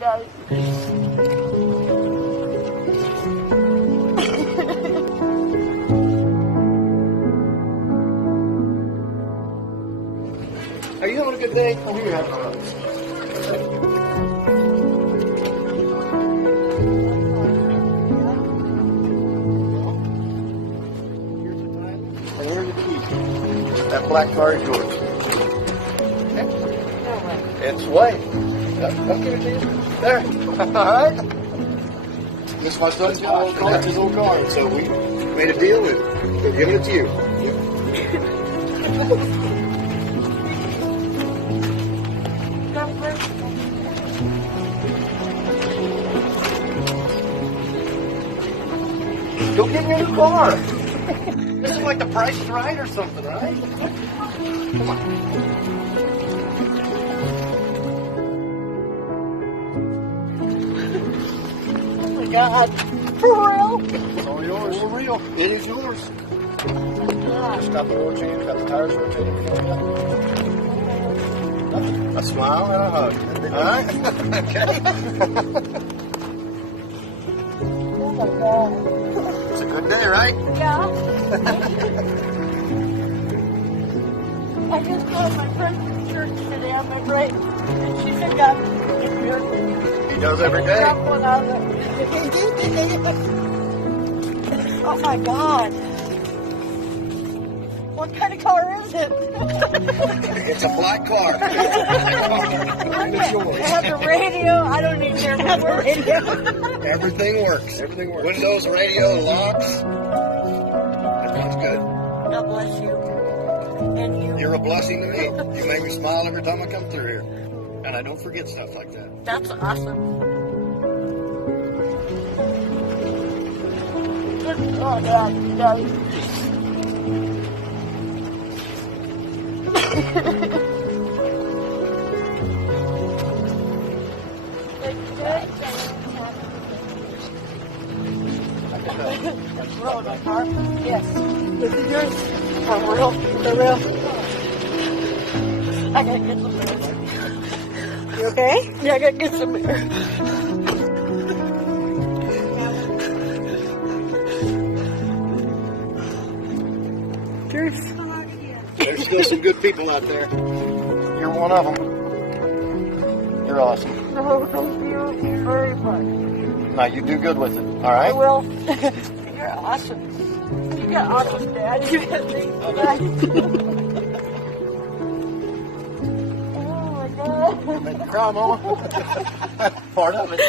guys. Are you having a good day? Oh, you're having a good day. And here's the key. That black car is yours. Okay? It's white. I'll give it to you. There. All right. This is my son's old car. It's his old car. So we made a deal and we're giving it to you. Go get me a new car. This is like the Price is Right or something, right? Come on. Oh my God. For real? It's all yours. For real. It is yours. Yeah. Just got the oil change, got the tires rotated. A smile and a hug. All right? Okay. Oh my God. It's a good day, right? Yeah. I just called my friend from church today on my break, and she said God did miracles. He does every day. Drop one out of it. Oh my God. What kind of car is it? It's a black car. It's yours. It has a radio. I don't even care about the radio. Everything works. Everything works. Windows, radio, locks. Everything's good. God bless you. And you. You're a blessing to me. You make me smile every time I come through here. And I don't forget stuff like that. That's awesome. Oh, God. God. Roll my car? Yes. Is it yours? For real? For real? I gotta get some beer. You okay? Yeah, I gotta get some beer. Cheers. There's still some good people out there. You're one of them. You're awesome. No, thank you very much. Now you do good with it. All I right? will. You're awesome. You got awesome, Dad. You got me. Oh my God. Make me cry, Mama. Part of it.